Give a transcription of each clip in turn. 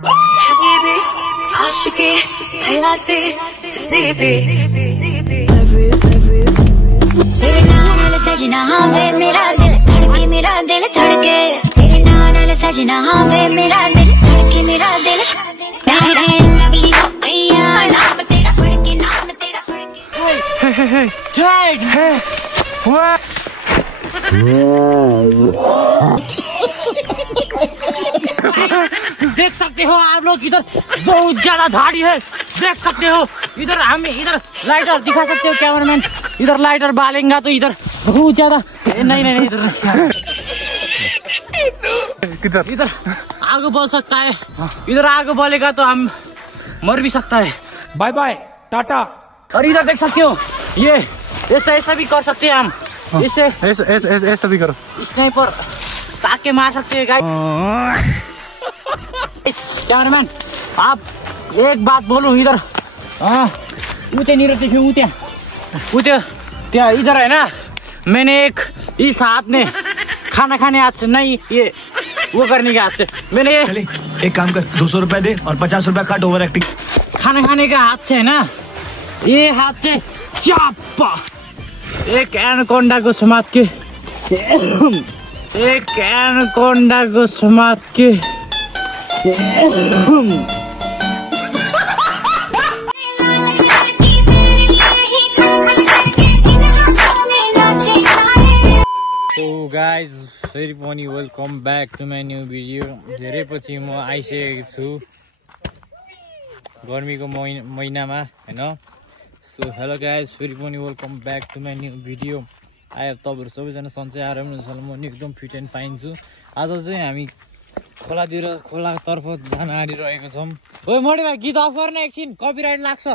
حبيبي عاشقي حياتي نصيبي तेरे नाल सजना वे मेरा दिल धड़के तेरे नाल सजना वे मेरा दिल धड़के मेरा दिल लवली हो गया नाम तेरा फड़के Hey, what? देख सकते हो आप लोग इधर बहुत ज्यादा झाड़ी है। देख सकते हो इधर हम इधर लाइटर दिखा सकते हो कैमरामैन। इधर लाइटर बालेंगा तो इधर बहुत ज्यादा नहीं इधर किधर इधर आग बोल सकता है। इधर आग बोलेगा तो हम मर भी सकता है। Bye bye tata. और इधर देख सकते हो ये ऐसा भी कर सकते हैं हम। इससे ऐसा भी करो। स्नाइपर ताक के मार सकते हैं गाइस। कैमरामैन आप एक बात बोलूं इधर उते नहीं रहते उते क्या इधर है ना। मैंने एक इस हाथ में खाना खाने हाथ से नहीं ये वो करने के हाथ से मैंने चले एक काम कर 200 रुपए दे और 50 रुपए काट ओवर एक्टिंग। खाना खाने का हाथ से है ना ये हाथ से चापा एक एनाकोंडा को समात के एक एनाकोंडा को समात के So guys फेरि पनि welcome back to my new video. धेरै पछि म आइसकेको छु गर्मीको महिनामा हैन। सो हेलो गाइज फेरि पनि welcome back to my new video. आयो तपाईँहरू सबैजना सन्चै आएर पनि हुन्छ। म एकदम फिट एन्ड फाइन छु। आज चाहिँ हामी खोलातर्फ जान आँटिरहेको छौँ। ओ मोडी भाइ गीत अफ गर्न एकछिन कपिराइट लाग्छ।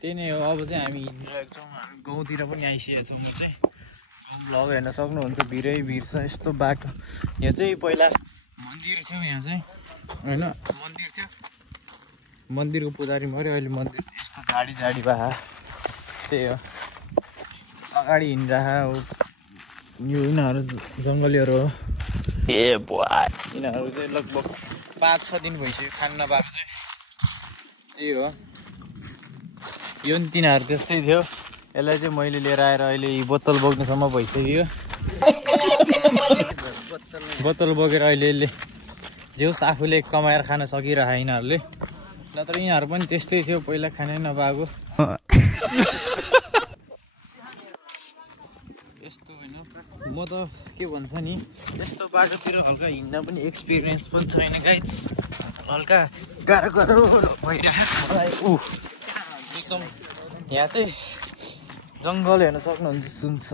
त्यही नै हो। अब चाहिँ हामी हिँडिरहेको छौँ। हामी गाउँतिर पनि आइसकेको छौँ। म चाहिँ भ्लग हेर्न सक्नुहुन्छ। भिरै भिड छ यस्तो बाटो। यहाँ चाहिँ पहिला मन्दिर थियो यहाँ चाहिँ होइन मन्दिर थियो। मन्दिरको पुजारी मऱ्यो अहिले मन्दिर यस्तो झाडी भए त्यही हो। अगाडि हिँडिरह यो यिनीहरू जङ्गलीहरू हो। ए बुवा यिनीहरू चाहिँ लगभग 5-6 दिन भइसक्यो खान नपाएको चाहिँ त्यही हो। यो नि तिनीहरू त्यस्तै थियो। यसलाई चाहिँ मैले लिएर आएर अहिले बोतल बोक्नेसम्म भइसक्यो। बोतल बोकेर अहिले यसले जेउस आफूले कमाएर खान सकिरह यिनीहरूले। नत्र यिनीहरू पनि त्यस्तै थियो पहिला खानै नपाएको। यस्तो होइन म त के भन्छ नि यस्तो बाटोतिर हल्का हिँड्न पनि एक्सपिरियन्स पनि छैन गाइज। हल्का गाह्रो भइरहेको मलाई। एकदम यहाँ चाहिँ जङ्गल हेर्न सक्नुहुन्छ सुन्छ।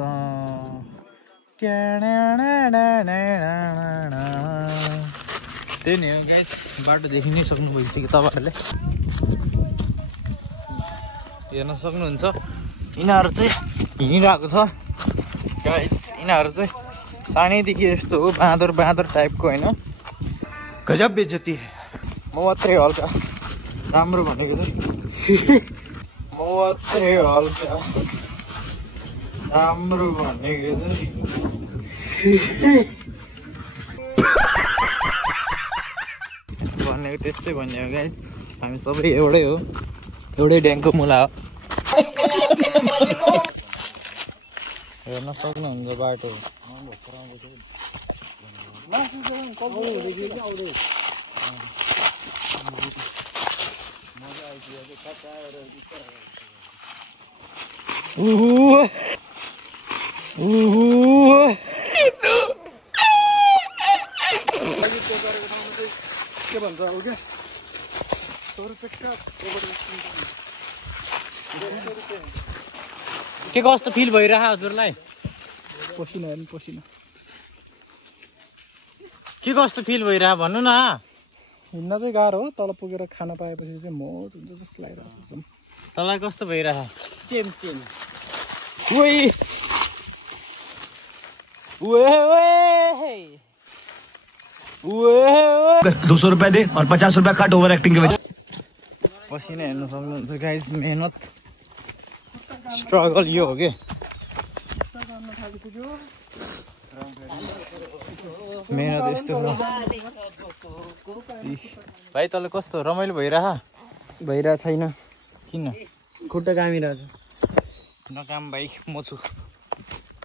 त्यही नै हो गाइज बाटो देखि नै सक्नु भइसक्यो तपाईँहरूले हेर्न सक्नुहुन्छ। यिनीहरू चाहिँ हिँडिरहेको छ गाइज। यिनीहरू चाहिँ सानैदेखि यस्तो हो बाँदर टाइपको होइन। गजब बेइज्जती है। म मात्रै हल्का राम्रो भनेको चाहिँ म मात्रै हल्का राम्रो भनेको चाहिँ भनेको त्यस्तै भन्ने हो गाइज। हामी सबै एउटै हो एउटै ड्याङको मुला हो। हेर्न सक्नुहुन्छ बाटो के भन्छ हो क्या के कस्तो फिल भइरह हजुरलाई? पसिना हेर्नु पसिना के कस्तो फिल भइरह भन्नु न। हिँड्न चाहिँ गाह्रो हो। तल पुगेर खाना पाएपछि चाहिँ मोज हुन्छ जस्तो लागिरहेको छ। तँलाई कस्तो भइरह? सेम ओइ 200 रुपए दे और 50 रुपए काट ओवर एक्टिंग के वजह। पसिना हेर्न सक्नुहुन्छ गाइस। मेहनत स्ट्रगल यो हो के मेहनत यस्तो हो भाइ। तँलाई कस्तो रमाइलो भइरहेछ छैन किन खुट्टा कामिरहेछ नकाम भाइ म छु।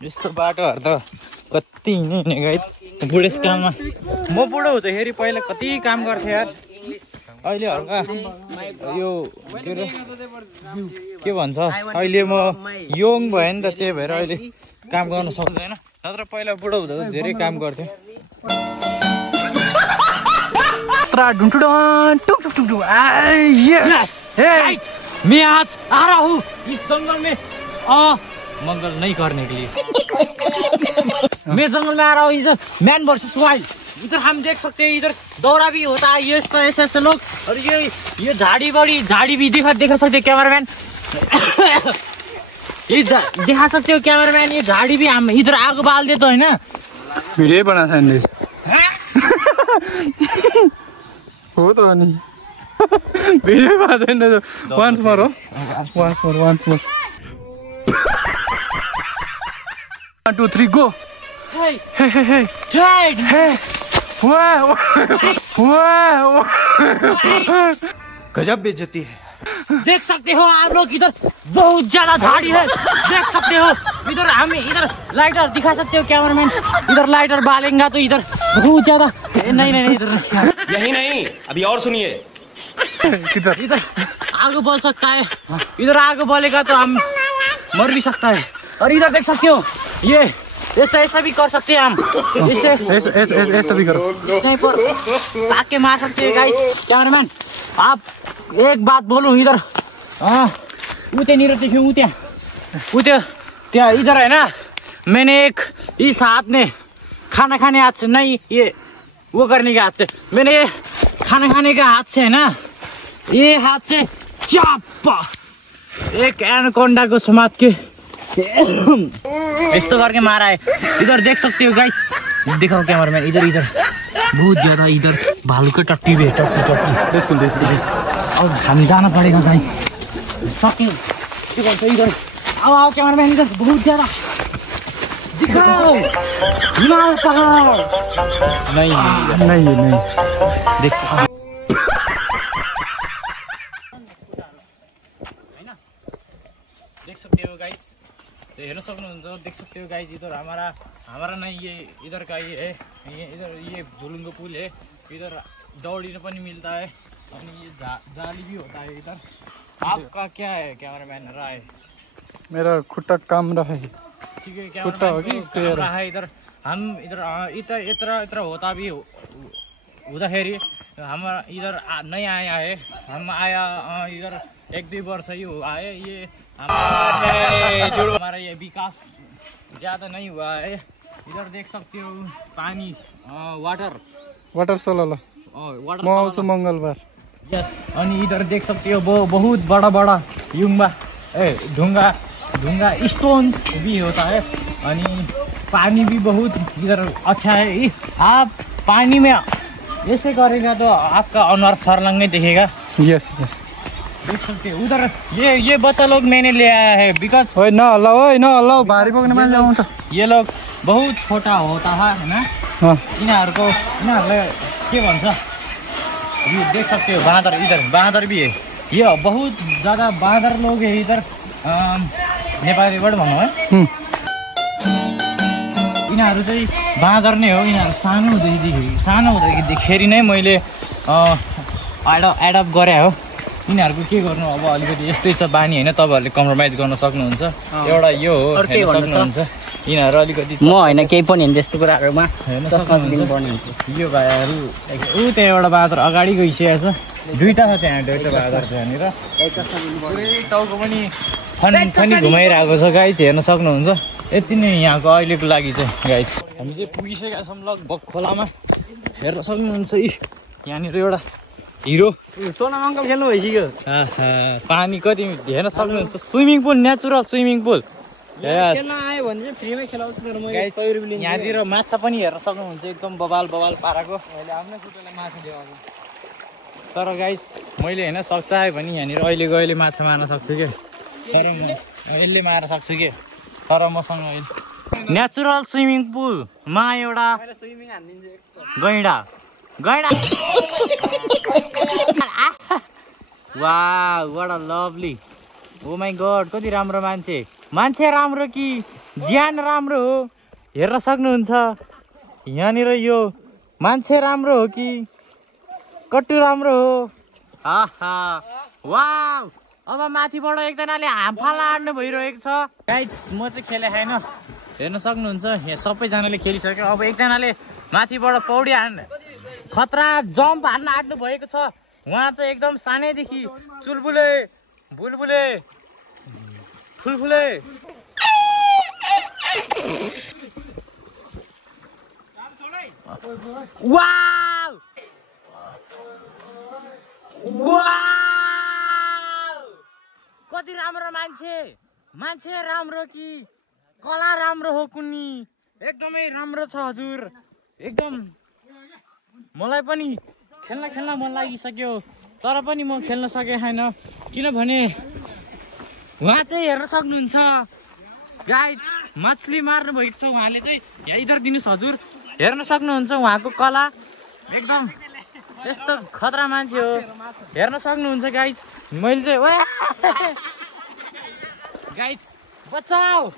यस्तो बाटोहरू त कति हिँड्ने गाइस बुढेसकालमा। म बुढो हुँदाखेरि पहिला कति काम गर्थेँ यार। अहिले हल्का यो के भन्छ अहिले म यङ भयो नि त, त्यही भएर अहिले काम गर्न सक्दैन। नत्र पहिला बुढो हुँदा धेरै काम गर्थेँ। मैं आज आ रहा हूँ इस जंगल में मंगल नहीं करने के लिए। मैं जंगल में आ रहा हूँ इधर मैन वर्सेस वाइल्ड। इधर हम देख सकते हैं इधर दौरा भी होता है, ये ऐसे लोग। और ये झाड़ी भी दिखा सकते हैं कैमरामैन। ये दिखा सकते हो कैमरामैन, ये झाड़ी भी हम इधर आग बाल देते है ना। भिडियो बना था हो त अनि भिडियो बना छैन। Once more 1 2 3 go. गजब बेइज्जती है। देख सकते हो आप लोग इधर बहुत ज्यादा झाड़ी है। देख सकते हो इधर हम इधर लाइटर दिखा सकते हो कैमरामैन। इधर लाइटर बालेंगे तो इधर बहुत ज्यादा नहीं इधर यही नहीं, अभी और सुनिए। इधर आग बोल सकता है। इधर आग बोलेगा तो हम मर भी सकता है। और इधर देख सकते हो ये ऐसा भी कर सकते हैं हम। ऐसा भी करो। स्नाइपर ताके मार सकते हैं गाइस। कैमरामैन आप एक बात बोलूं, इधर त्या इधर है ना, मैंने एक इस हाथ में खाना खाने हाथ से नहीं, ये वो करने के हाथ से, मैंने ये खाना खाने का हाथ से है ना, ये हाथ से चापा एक एनाकोंडा को समात के इस तो करके मारा है। इधर देख सकते हो गाइस, दिखाओ कैमरामैन। इधर बहुत ज्यादा इधर भालू का टट्टी भी है, टट्टी। और हम जाना पड़ेगा गाइस। सक्यो इधर आओ कैमरामैन। इधर बहुत ज्यादा दिखाओ हिमाल पहाड़। नहीं देख सकते देख सकते हो गाइस, तो हेर्न सक्नुहुन्छ। देख सकते हो गाइस इधर हमारा नहीं, ये इधर का ये है, ये झुलुङ्गो पुल है। इधर दौड़ने पनि मिलता है और ये जाली भी होता है इधर। आपका क्या है कैमरामैन राय? मेरा खुट्टा काम रहा है। ठीक है कैमरामैन रहा है। इधर हम इधर होता भी हुँदाखेरि हमारा इधर नहीं आया है। हम आया इधर 1-2 वर्ष ही हुआ है। ये हमारा ये विकास ज़्यादा नहीं हुआ है। इधर देख सकते हो पानी वाटर सोलर वाटर म आउँछु मंगलबार। यस। अनि इधर देख सकते हो बहुत बड़ा ढुंगा स्टोन भी होता है। अनि पानी भी बहुत इधर अच्छा है। आप पानी में ऐसे करेगा तो आपका अनुहार सरलंगे दिखेगा। यस देख सकते हो उधर ये बच्चा लोग मैंने ले आया है बिकॉज न हल्लाऊ भारी बोक्ने मान्छे आउँछ। ये लोग बहुत छोटा होता है ना, इन्हें के भन्छ, ये देख सकते हो बाँदर। इधर बाँदर भी है। ये बहुत ज़्यादा बाँदर लोग है इधर। नेपालीबाट भनौँ है, यिनीहरू चाहिँ बाँदर नै हो। यिनीहरू सानो हुँदाखेरि नै मैले एडप्ट गरे हो। यिनीहरूको के गर्नु अब, अलिकति यस्तै छ बानी होइन। तपाईँहरूले कम्प्रोमाइज गर्न सक्नुहुन्छ। एउटा यो हो सक्नुहुन्छ। यिनीहरू अलिकति म होइन केही पनि होइन त्यस्तो कुराहरूमा दिनुपर्ने हुन्छ। यो भाइहरू ऊ त्यहाँ एउटा बाँदर अगाडि गइसकेको छ। दुईवटा छ त्यहाँ, दुईवटा बाँदर त्यहाँनिर। पुरै टाउको पनि फनी घुमाइरहेको छ गाइस, हेर्न सक्नुहुन्छ। यति नै यहाँको अहिलेको लागि चाहिँ गाइस। हामी चाहिँ पुगिसकेका छौँ लगभग खोलामा, हेर्न सक्नुहुन्छ। यहाँनिर एउटा हिरो सोनामङ्गल खेल्नु भइसक्यो। पानी कति हेर्न सक्नुहुन्छ। Swimming pool, natural swimming pool. खेल्न आयो भने चाहिँ फ्रीमै खेलाउँछु। तर मैले 100 रुपियाँ लिन्छु। यहाँतिर माछा पनि हेर्न सक्नुहुन्छ, एकदम बबाल पाराको। अहिले आफ्नै खुट्टाले माछा ल्याएको। तर गाइस मैले होइन सक्चायो भने यहाँनिर अहिले माछा मार्न सक्छु के, तर म अहिले मार्न सक्छु के, तर मसँग नेचुरल स्विमिङ पुलमा एउटा गैँडा वाह what a lovely oh my god कति राम्रो मान्छे राम्रो कि ज्यान राम्रो हो हेर्न सक्नुहुन्छ यहाँनिर यो मान्छे राम्रो हो कि कट्टु राम्रो हो आहा वाउ अब माथिबाट एकजनाले हामफाला आड्नु भइरहेको छ गाइस म चाहिँ खेले छैन हेर्न सक्नुहुन्छ यहाँ सबैजनाले खेलिसक्यो अब एकजनाले माथिबाट पौडी हान्नु खतरा जम्प हान्न आँट्नु भएको छ उहाँ चाहिँ एकदम सानैदेखि चुलबुले बुलबुले फुलफुले वाउ कति राम्रो मान्छे राम्रो कि कला राम्रो हो कुनी एकदमै राम्रो छ हजुर एकदम मलाई पनि खेल्न मन लागिसक्यो तर पनि म खेल्न सके छैन किनभने उहाँ चाहिँ हेर्न सक्नुहुन्छ गाइज मछली मार्नु भएको छ उहाँले चाहिँ यहाँ इधर दिनुहोस् हजुर हेर्न सक्नुहुन्छ उहाँको कला एकदम यस्तो खतरा मान्छे हो हेर्न सक्नुहुन्छ गाइज मैले चाहिँ गाइज बचाऊ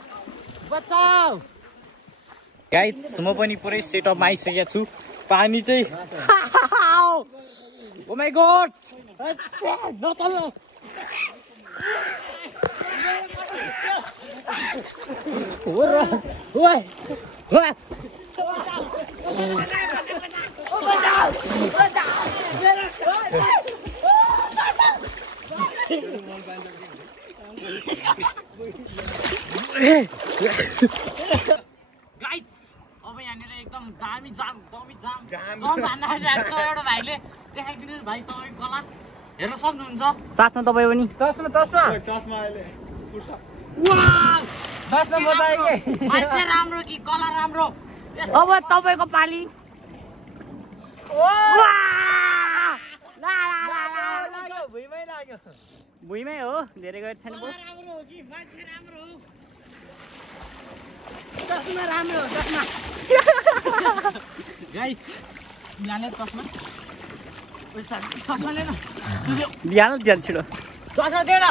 गाइज म पनि पुरै सेटअपमा आइसकेको छु पानी चाहिँ ओ माई गॉड नचल गाइस अब यहाँनिर एकदम दामी जाम भन्न आइरहेको छ एउटा भाइले देखाइदिनुहोस् भाइ तपाईँको कला हेर्न सक्नुहुन्छ साथमा तपाईँ पनि चस्मा मान्छे राम्रो कि कला राम्रो अब तपाईँको पाली भुइँमै हो धेरै गएर छैन छिटो चस्मा दिएन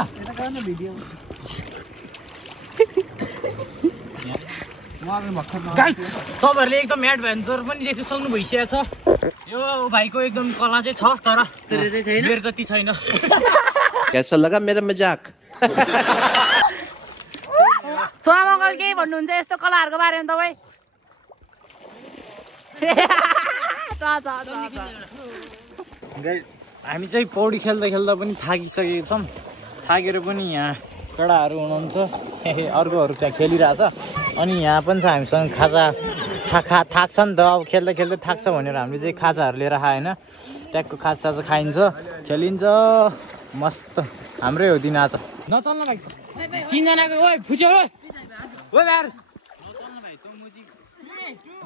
तपाईँहरूले एकदम एडभेन्चर पनि देख्न सक्नु भइसकेको छ यो भाइको एकदम कला चाहिँ छ तर मेरो जति छैन कैसा लगा मेरा मजाक सोमङ्गल केही भन्नुहुन्छ यस्तो कलाहरूको बारेमा तपाईँ हामी चाहिँ पौडी खेल्दा पनि थाकिसकेको छौँ थाकेर पनि यहाँ केटाहरू हुनुहुन्छ अर्कोहरू त्यहाँ खेलिरहेछ अनि यहाँ पनि छ हामीसँग खाजा थाक्छ नि त अब खेल्दा थाक्छ भनेर हामीले चाहिँ खाजाहरू लिएर खायो होइन ट्याकको खाजा खाइन्छ खेलिन्छ मस्त हाम्रै हो दिन आज नचल्न भाइ तीनजनाको ओइ फुच्यो ओइ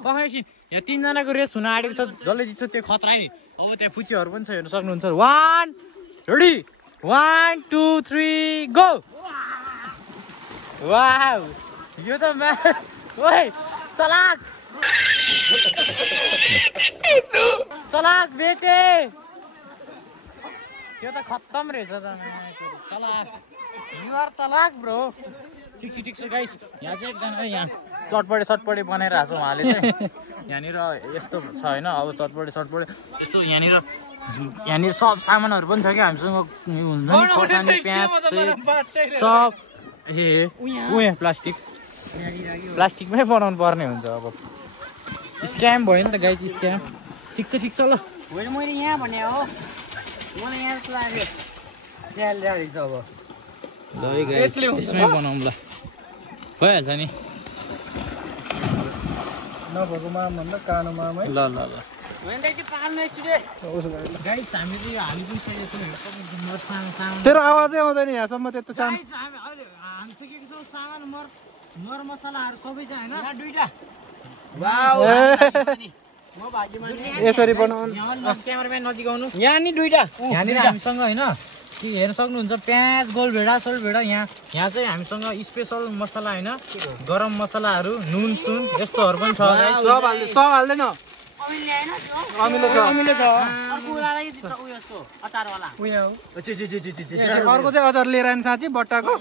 भाइ एकछिन यहाँ तीनजनाको रेस हुन आँटेको छ जसले जित्छ त्यो खतरा है अब त्यहाँ फुच्योहरू पनि छ हेर्न सक्नुहुन्छ 1 2 3 गो वाउ यो त ओइ चलाक बेटे त्यो त खत्तम रहेछ त चलाक ब्रो ठिक छ गाइस यहाँ चाहिँ एकजना यहाँ चटपटे बनाइरहेको छ उहाँले चाहिँ यहाँनिर यस्तो छ होइन अब चटपटे त्यस्तो यहाँनिर सब सामानहरू पनि छ क्या हामीसँग हुन्छ नि खोर्सानी प्याज सब उयो प्लास्टिकमै बनाउनु पर्ने हुन्छ अब स्क्याम भयो नि त गाइस स्क्याम ठिक छ ल मैले यहाँ भने हो मलाई यहाँ लाग्यो त्यहाँ ल्याइरहेछ अब ल गाइस यसमै बनाउँ ल भइहाल्छ नि नभएको माम भन्दा कानो माम है ल गाइस तेरो आवाजै आउँदैन यहाँसम्म त्यस्तो सानो मर मसलाहरू सबै चाहिँ होइन दुईटा यसरी बनाउनु क्यामेराम्यान नजिक आउनु यहाँ नि दुईटा यहाँनिर हामीसँग होइन कि हेर्न सक्नुहुन्छ प्याज गोलभेडा सोलभेडा यहाँ चाहिँ हामीसँग स्पेसल मसला होइन गरम मसलाहरू नुन सुन यस्तोहरू पनि छ सब हाल्दैन अमिलो छ अर्को चाहिँ अचार लिएर आइन साँच्ची बट्टाको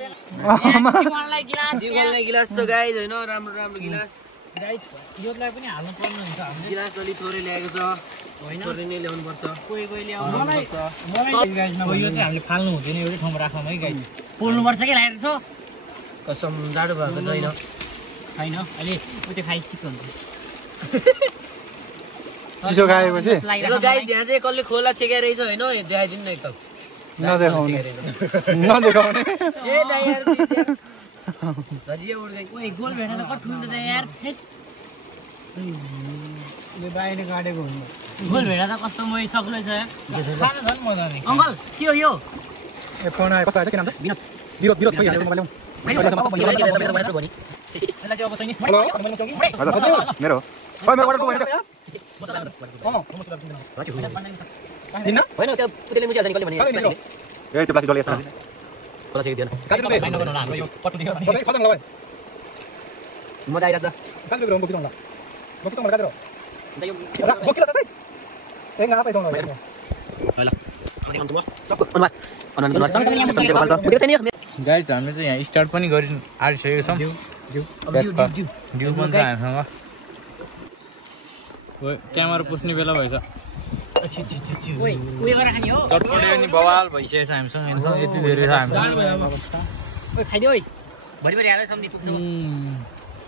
गिलास छ गाइज होइन राम्रो राम्रो गिलास यसलाई पनि हाल्नु पर्ने हुन्छ गिलास अलि थोरै ल्याएको छ थोरै नै ल्याउनु पर्छ कोही यो चाहिँ हामीले फाल्नु हुँदैन एउटै ठाउँमा राखौँ है गाई पोल्नुपर्छ कि लागेको छ कसम जाडो भएको छैन छैन अहिले उतै खाइ ठिक हुन्छ चिसो खाएपछि हेलो गाइज यहाँ चाहिँ कसले खोला छेकेर रहेछ होइन देखाइदिनु न एकताल नदेखाउने ए दाइ यार धजिया उड्दै ओइ गोल भेडा त कति ठुलो छ यार बाहिर काटेको हुन्छ गोल भेडा त कस्तो मै सक्लै छ खान झन् मजा नि अङ्कल के हो यो ए फोन आयो कस्तो आयो के नाम छ विरोध खोइहाल्यो मैले यसलाई चाहिँ अब चाहिँ नि मेरो मेरो वाटर होइन होइन त्यो पुतेले मुसिहाल्छ नि कसले भने ए त्यो प्लास्टिक डल्ले यस्तो खोला छेकिदिएन यो पट्टु दियो मजा आइरहेछ काट्नु ग्राउन्ड बोकिदौँ ल बोकिदौँ काटेर बोकिला चाहिँ ए ngapa itu ल गाइज हामीले चाहिँ यहाँ स्टार्ट पनि गरि आइसकेको छौँ ड्यु पनि छ हामीसँग क्यामेरा पुस्ने बेला भएछ चटपटे पनि बवाल भइसकेको छ हामीसँग यति धेरै छ हामीसँग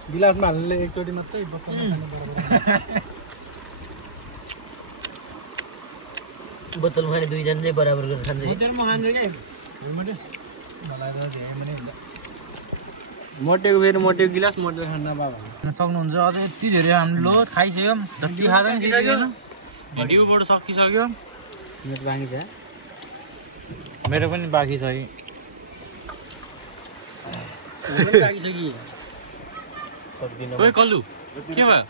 गिलासमा हाल्नुले एकचोटि मात्रै बोतल खाने दुईजना चाहिँ बराबर गरेर खान्छ मोटेको फेरि मोटेको गिलास मोटेको खाना बाबा सक्नुहुन्छ अझ यति धेरै हामीले खाइसक्यौँ जति खाँदा पनि भिडियोबाट सकिसक्यो मेरो बाँकी छ मेरो पनि बाँकी छ कि ओइ कल्लु के भयो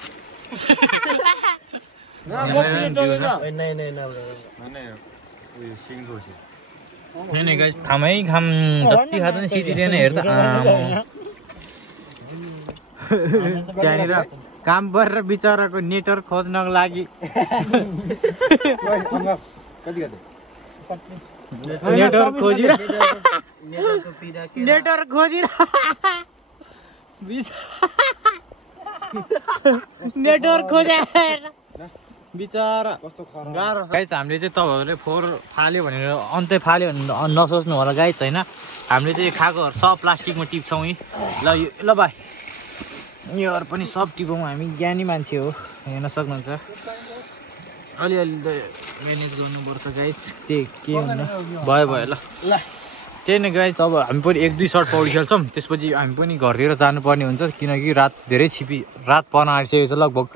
होइन गाइस खामै खाम जति खाँदा पनि सिटिँदैन हेर्दा त्यहाँनिर काम गरेर बिचराको नेटवर्क खोज्नको लागि नेटवर्क खोजिर नेटवर्क खोजेर बिचरा गाह्रो गाइस हामीले चाहिँ तपाईँहरूले फोहोर फाल्यो भनेर अन्तै फाल्यो भने नसोच्नु होला गाइस होइन हामीले चाहिँ खाएकोहरू सब प्लास्टिकमा टिप्छौँ यी ल भाइ योहरू पनि सब टिपौँ हामी ज्ञानी मान्छे हो हेर्न सक्नुहुन्छ अलिअलि त म्यानेज गर्नुपर्छ गाइस त्यही के हुनु भयो ल त्यही नै गाइस अब हामी पनि 1-2 सर्ट पौडी खेल्छौँ त्यसपछि हामी पनि घरतिर जानुपर्ने हुन्छ किनकि रात धेरै रात पर्न आइसकेको छ लगभग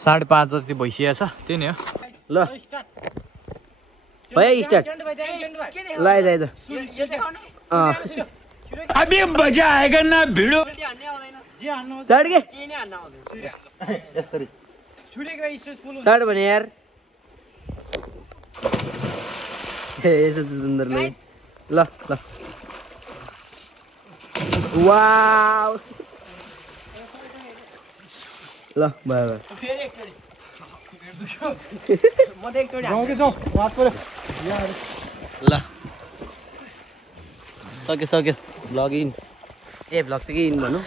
5:30 जति भइसकेको छ त्यही नै हो ल भयो स्टार्ट ल आइज अभी मजा आएगा ना भिडो चढ के चढ भने यार यसो सुन्दर ल ल ल वाउ ल भयो ल सक्यो ब्लग इन ए ब्लग त के इन भन्नु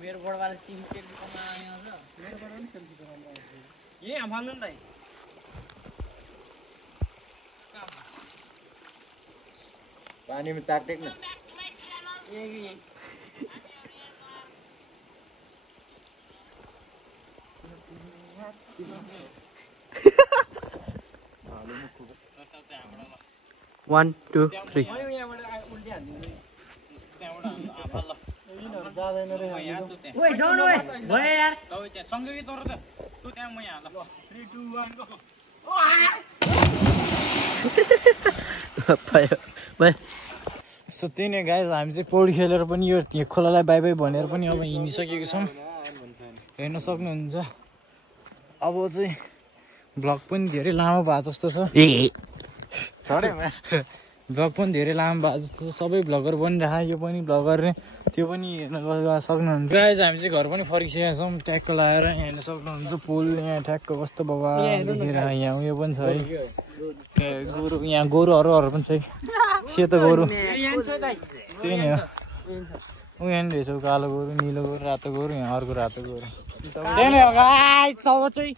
मेरो बडवाले सिम सेल्फी पानी में चाट टेक ना One, two, three. सो त्यही नै गाइस हामी चाहिँ पौडी खेलेर पनि यो खोलालाई बाई बाई भनेर पनि अब हिँडिसकेको छौँ हेर्न सक्नुहुन्छ अब चाहिँ भ्लग पनि धेरै लामो भएको जस्तो छ भ्लग पनि धेरै लामो भएको जस्तो छ सबै भ्लगर बनिरहेको यो पनि भ्लगर नै त्यो पनि हेर्न सक्नुहुन्छ गाइज हामी चाहिँ घर पनि फर्किसकेका छौँ ट्याक्क लगाएर यहाँ हेर्न सक्नुहुन्छ पुल यहाँ ठ्याक्क कस्तो बाबा देखेर यहाँ उयो पनि छ है गोरु यहाँ गोरुहरू पनि छ है सेतो गोरु त्यही नै हो ऊ यहाँनिर रहेछ कालो गोरु निलो गोरु रातो गोरु यहाँ अर्को रातो गोरु त्यही नै हो गाइज सब चाहिँ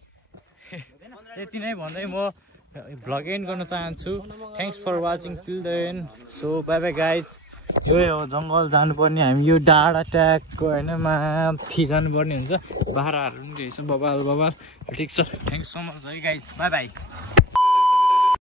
यति नै भन्दै म भ्लग एन्ड गर्न चाहन्छु thanks for watching till the end so bye bye guys यो हो जङ्गल जानुपर्ने हामी यो डाँडा ट्यागको होइन माथि जानुपर्ने हुन्छ बाह्रहरू पनि रहेछ बबाल ठिक छ थ्याङ्क्स सो मच है गाइज बाई बाई